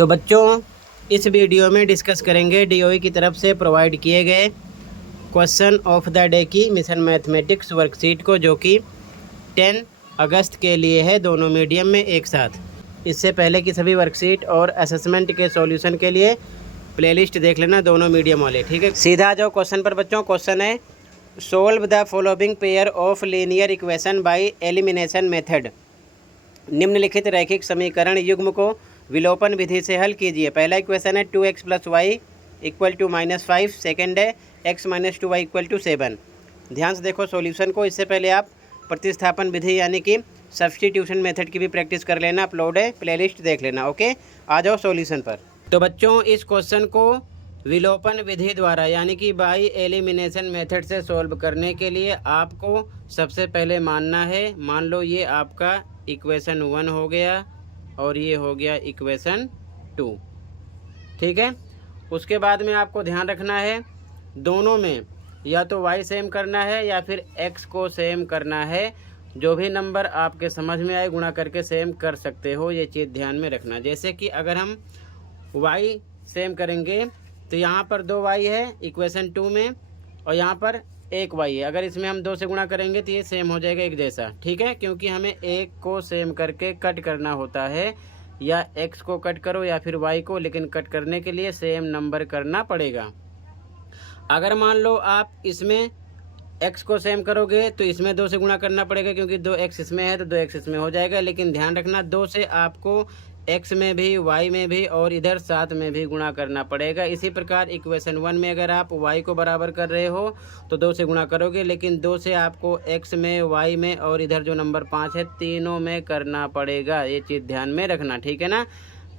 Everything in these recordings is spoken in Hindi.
तो बच्चों इस वीडियो में डिस्कस करेंगे डीओई की तरफ से प्रोवाइड किए गए क्वेश्चन ऑफ द डे की मिशन मैथमेटिक्स वर्कशीट को, जो कि 10 अगस्त के लिए है, दोनों मीडियम में एक साथ। इससे पहले की सभी वर्कशीट और असेसमेंट के सॉल्यूशन के लिए प्लेलिस्ट देख लेना, दोनों मीडियम वाले। ठीक है, सीधा आ जाओ क्वेश्चन पर बच्चों। क्वेश्चन है solve the following pair of linear equation by elimination method. निम्नलिखित रैखिक समीकरण युग्म को विलोपन विधि से हल कीजिए। पहला इक्वेशन है 2x + y = -5। सेकेंड है x - 2y = 7। ध्यान से देखो सॉल्यूशन को। इससे पहले आप प्रतिस्थापन विधि यानी कि सब्स्टिट्यूशन मेथड की भी प्रैक्टिस कर लेना, अपलोड है, प्लेलिस्ट देख लेना। ओके, आ जाओ सॉल्यूशन पर। तो बच्चों इस क्वेश्चन को विलोपन विधि द्वारा यानी कि बाय एलिमिनेशन मेथड से सॉल्व करने के लिए आपको सबसे पहले मानना है, मान लो ये आपका इक्वेशन 1 हो गया और ये हो गया इक्वेशन 2। ठीक है, उसके बाद में आपको ध्यान रखना है दोनों में या तो y सेम करना है या फिर x को सेम करना है। जो भी नंबर आपके समझ में आए गुणा करके सेम कर सकते हो, ये चीज़ ध्यान में रखना। जैसे कि अगर हम y सेम करेंगे तो यहाँ पर 2y है इक्वेशन 2 में और यहाँ पर 1y है। अगर इसमें हम 2 से गुणा करेंगे तो ये सेम हो जाएगा एक जैसा। ठीक है, क्योंकि हमें 1 को सेम करके कट करना होता है, या x को कट करो या फिर y को, लेकिन कट करने के लिए सेम नंबर करना पड़ेगा। अगर मान लो आप इसमें x को सेम करोगे तो इसमें 2 से गुणा करना पड़ेगा, क्योंकि 2x इसमें है तो 2x इसमें हो जाएगा। लेकिन ध्यान रखना 2 से आपको x में भी y में भी और इधर 7 में भी गुणा करना पड़ेगा। इसी प्रकार इक्वेशन 1 में अगर आप y को बराबर कर रहे हो तो 2 से गुणा करोगे, लेकिन 2 से आपको x में, y में और इधर जो नंबर 5 है तीनों में करना पड़ेगा। ये चीज़ ध्यान में रखना, ठीक है ना।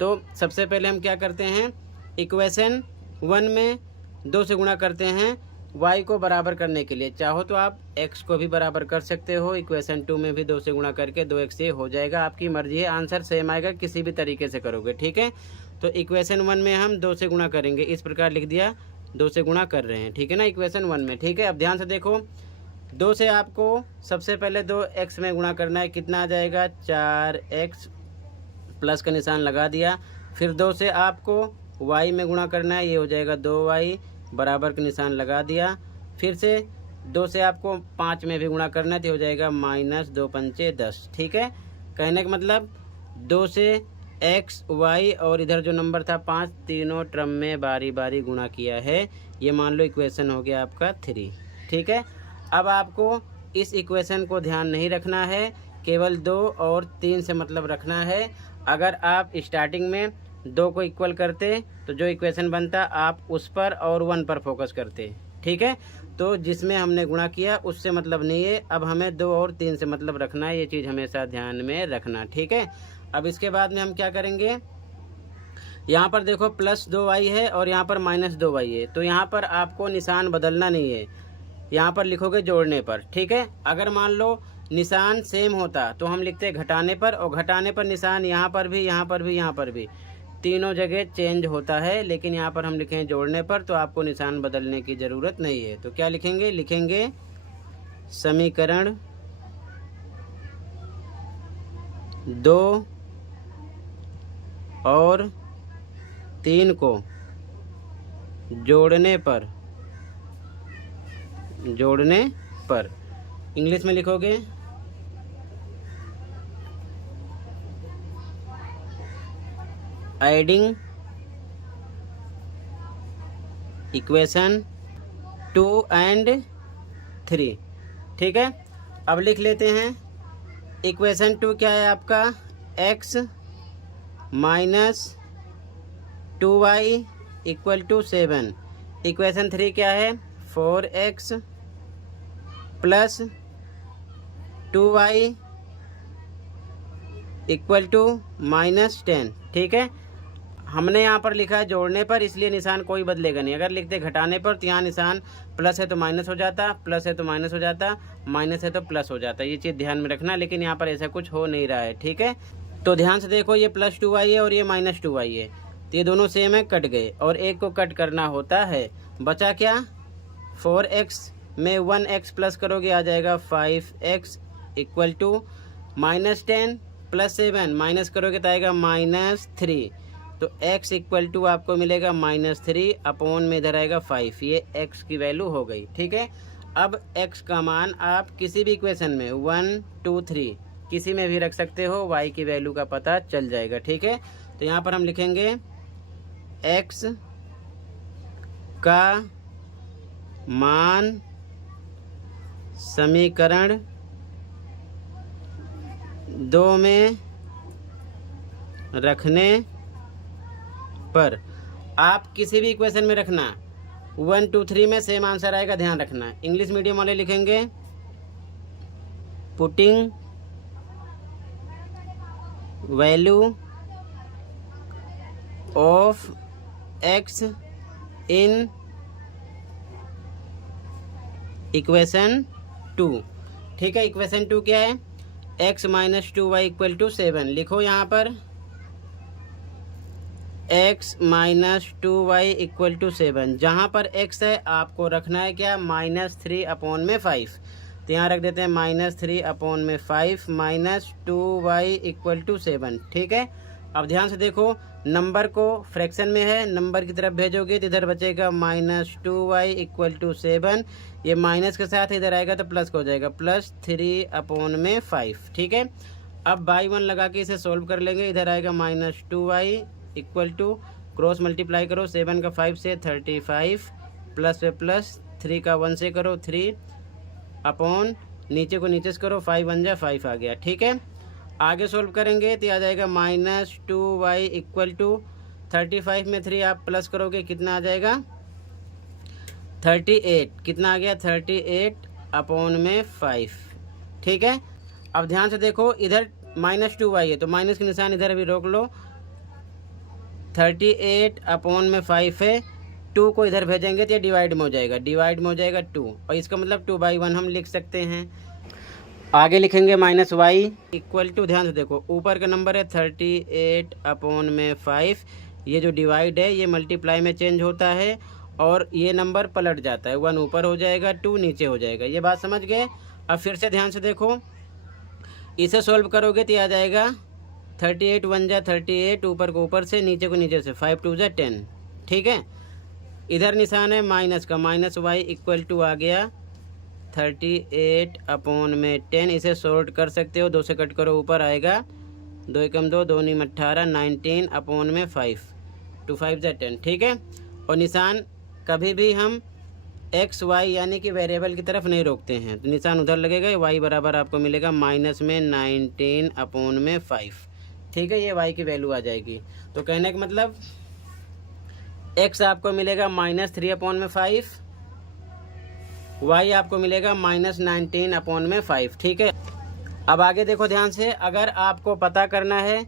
तो सबसे पहले हम क्या करते हैं, इक्वेशन 1 में 2 से गुणा करते हैं y को बराबर करने के लिए। चाहो तो आप x को भी बराबर कर सकते हो, इक्वेशन 2 में भी 2 से गुणा करके 2x ये हो जाएगा, आपकी मर्जी है, आंसर सेम आएगा किसी भी तरीके से करोगे। ठीक है, तो इक्वेशन 1 में हम 2 से गुणा करेंगे, इस प्रकार लिख दिया, 2 से गुणा कर रहे हैं। ठीक है ना, इक्वेशन 1 में। ठीक है, अब ध्यान से देखो 2 से आपको सबसे पहले 2x में गुणा करना है, कितना आ जाएगा 4x, प्लस का निशान लगा दिया। फिर 2 से आपको y में गुणा करना है, ये हो जाएगा 2y, बराबर का निशान लगा दिया। फिर से 2 से आपको 5 में भी गुणा करना है तो हो जाएगा -2 पंचे 10। ठीक है, कहने का मतलब 2 से x, y और इधर जो नंबर था 5, तीनों टर्म में बारी बारी गुणा किया है। ये मान लो इक्वेशन हो गया आपका 3। ठीक है, अब आपको इस इक्वेशन को ध्यान नहीं रखना है, केवल 2 और 3 से मतलब रखना है। अगर आप स्टार्टिंग में 2 को इक्वल करते तो जो इक्वेशन बनता आप उस पर और 1 पर फोकस करते। ठीक है, तो जिसमें हमने गुणा किया उससे मतलब नहीं है, अब हमें 2 और 3 से मतलब रखना है। ये चीज़ हमेशा ध्यान में रखना। ठीक है, अब इसके बाद में हम क्या करेंगे, यहाँ पर देखो +2y है और यहाँ पर -2y है, तो यहाँ पर आपको निशान बदलना नहीं है, यहाँ पर लिखोगे जोड़ने पर। ठीक है, अगर मान लो निशान सेम होता तो हम लिखते घटाने पर, और घटाने पर निशान यहाँ पर भी, यहाँ पर भी, यहाँ पर भी, तीनों जगह चेंज होता है। लेकिन यहाँ पर हम लिखें जोड़ने पर, तो आपको निशान बदलने की ज़रूरत नहीं है। तो क्या लिखेंगे, लिखेंगे समीकरण 2 और 3 को जोड़ने पर इंग्लिश में लिखोगे एडिंग इक्वेशन 2 एंड 3। ठीक है, अब लिख लेते हैं इक्वेशन 2 क्या है आपका, x - 2y = 7। इक्वेशन 3 क्या है, 4x + 2y = -10। ठीक है, हमने यहाँ पर लिखा है जोड़ने पर, इसलिए निशान कोई बदलेगा नहीं। अगर लिखते घटाने पर तो यहाँ निशान प्लस है तो माइनस हो जाता, प्लस है तो माइनस हो जाता, माइनस है तो प्लस हो जाता। ये चीज़ ध्यान में रखना, लेकिन यहाँ पर ऐसा कुछ हो नहीं रहा है। ठीक है, तो ध्यान से देखो ये +2y है और ये -2y है, तो ये दोनों सेम है, कट गए, और एक को कट करना होता है। बचा क्या, 4x में 1x प्लस करोगे आ जाएगा 5x = -10 + 7 माइनस करोगे तो आएगा -3। तो x इक्वल टू आपको मिलेगा -3 अपॉन में इधर आएगा 5, ये x की वैल्यू हो गई। ठीक है, अब x का मान आप किसी भी इक्वेशन में 1 2 3 किसी में भी रख सकते हो, y की वैल्यू का पता चल जाएगा। ठीक है, तो यहाँ पर हम लिखेंगे x का मान समीकरण 2 में रखने पर, आप किसी भी इक्वेशन में रखना, 1 2 3 में सेम आंसर आएगा, ध्यान रखना। इंग्लिश मीडियम वाले लिखेंगे putting value of x in equation 2। ठीक है, इक्वेशन 2 क्या है? x - 2y equal to 7। लिखो यहाँ पर x - 2y इक्वल टू 7। जहाँ पर x है आपको रखना है क्या? -3 अपॉन में 5। तो यहाँ रख देते हैं -3 अपॉन में 5 -2y इक्वल टू 7। ठीक है, अब ध्यान से देखो, नंबर को फ्रैक्शन में है, नंबर की तरफ भेजोगे तो इधर बचेगा -2y इक्वल टू 7। ये माइनस के साथ इधर आएगा तो प्लस हो जाएगा, +3 अपॉन में 5। ठीक है, अब बाई 1 लगा के इसे सोल्व कर लेंगे। इधर आएगा -2y equal to, cross multiply करो, 7 का 5 से 35, प्लस पे प्लस, 3 का 1 से करो 3 अपॉन, नीचे को नीचे से करो, 5 1 जा 5 आ गया। ठीक है, आगे सोल्व करेंगे तो आ जाएगा -2y इक्वल टू 35 में 3 आप प्लस करोगे, कितना आ जाएगा? 38। कितना आ गया? 38 अपॉन में 5। ठीक है, अब ध्यान से देखो, इधर -2y है तो माइनस के निशान इधर भी रोक लो। 38 अपॉन में 5 है, 2 को इधर भेजेंगे तो ये डिवाइड में हो जाएगा, डिवाइड में हो जाएगा 2, और इसका मतलब 2/1 हम लिख सकते हैं। आगे लिखेंगे -y इक्वल टू, ध्यान से देखो, ऊपर का नंबर है 38 अपॉन में 5, ये जो डिवाइड है ये मल्टीप्लाई में चेंज होता है और ये नंबर पलट जाता है, 1 ऊपर हो जाएगा 2 नीचे हो जाएगा। ये बात समझ गए? अब फिर से ध्यान से देखो, इसे सोल्व करोगे तो आ जाएगा 38 1 जा 38, ऊपर को ऊपर से, नीचे को नीचे से, 5 2 जा 10। ठीक है, इधर निशान है माइनस का, -y इक्वल टू आ गया 38 अपॉन में 10। इसे सॉर्ट कर सकते हो, 2 से कट करो, ऊपर आएगा 2 एकम 2 2 नीम 18, 19 अपॉन में 5, 2 5 जा 10। ठीक है, और निशान कभी भी हम x y यानी कि वेरिएबल की तरफ नहीं रोकते हैं, तो निशान उधर लगेगा, y बराबर आपको मिलेगा माइनस में 19 अपॉन में 5। ठीक है, ये y की वैल्यू आ जाएगी। तो कहने का मतलब x आपको मिलेगा -3 अपॉन में 5, y आपको मिलेगा -19 अपॉन में 5। ठीक है, अब आगे देखो ध्यान से, अगर आपको पता करना है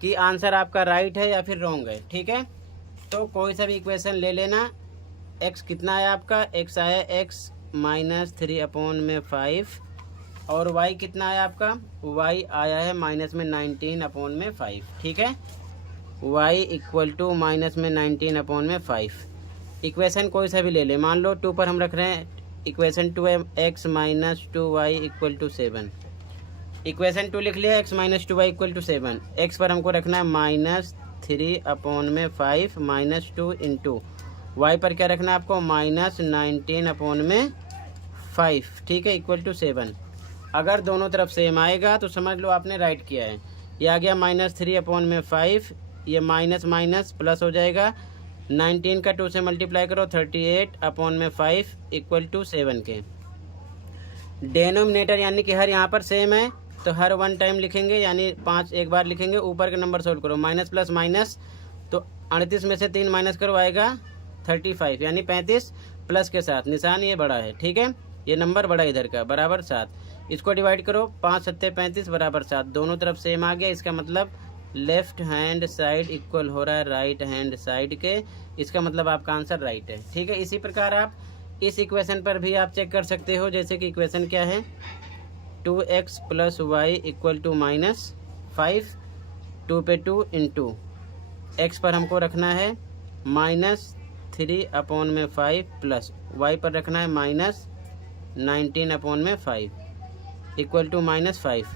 कि आंसर आपका राइट है या फिर रॉन्ग है, ठीक है, तो कोई सा भी इक्वेशन ले लेना। x कितना है आपका? x आया x -3 अपॉन में 5, और y कितना है आपका? y आया है माइनस में 19 अपॉन में 5। ठीक है, y इक्वल टू माइनस में 19 अपॉन में 5। इक्वेशन कोई सा भी ले ले, मान लो 2 पर हम रख रहे हैं, इक्वेशन 2 है x - 2y equal to 7। Equation 2 लिख लिया, x - 2y equal to 7। x पर हमको रखना है -3 अपॉन में 5 -2 इंटू, y पर क्या रखना है आपको? -19 अपॉन में 5। ठीक है, इक्वल टू 7। अगर दोनों तरफ सेम आएगा तो समझ लो आपने राइट किया है। ये आ गया -3 अपॉन में 5, ये माइनस माइनस प्लस हो जाएगा, 19 का 2 से मल्टीप्लाई करो, 38 अपॉन में 5 इक्वल टू 7 के। डेनोमिनेटर यानी कि हर यहाँ पर सेम है तो हर 1 टाइम लिखेंगे, यानी 5 एक बार लिखेंगे। ऊपर का नंबर सोल्व करो, माइनस प्लस माइनस, तो 38 में से 3 माइनस करो, आएगा 35 यानी 35, प्लस के साथ निशान ये बड़ा है। ठीक है, ये नंबर बड़ा इधर का, बराबर 7। इसको डिवाइड करो, 5 7 35 बराबर 7, दोनों तरफ सेम आ गया। इसका मतलब लेफ्ट हैंड साइड इक्वल हो रहा है राइट हैंड साइड के, इसका मतलब आपका आंसर राइट है। ठीक है, इसी प्रकार आप इस इक्वेशन पर भी आप चेक कर सकते हो, जैसे कि इक्वेशन क्या है? 2x + y इक्वल टू -5, 2 पे 2 इंटू, x पर हमको रखना है -3 अपॉन में 5 प्लस y पर रखना है -19 अपॉन में 5 इक्वल टू -5।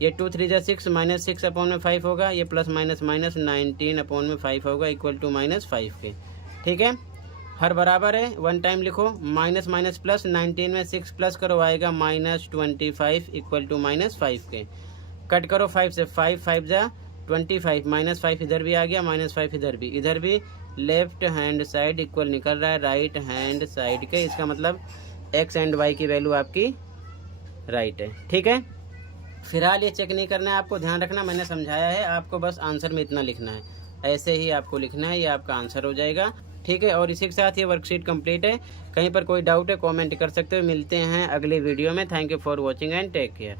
ये 2 3 जा 6 -6 अपॉन में 5 होगा, ये प्लस माइनस माइनस 19 अपॉन में 5 होगा इक्वल टू -5 के। ठीक है, हर बराबर है, वन टाइम लिखो, माइनस माइनस प्लस 19 में 6 प्लस करो आएगा -25 इक्वल टू -5 के। कट करो 5 से, 5 5 जा 25, -5 इधर भी आ गया, -5 इधर भी लेफ्ट हैंड साइड इक्वल निकल रहा है राइट हैंड साइड के। इसका मतलब x एंड y की वैल्यू आपकी राइट है। ठीक है, फिलहाल ये चेक नहीं करना है आपको, ध्यान रखना मैंने समझाया है, आपको बस आंसर में इतना लिखना है, ऐसे ही आपको लिखना है, ये आपका आंसर हो जाएगा। ठीक है, और इसी के साथ ये वर्कशीट कंप्लीट है। कहीं पर कोई डाउट है कमेंट कर सकते हो। मिलते हैं अगले वीडियो में। Thank you for watching and take care.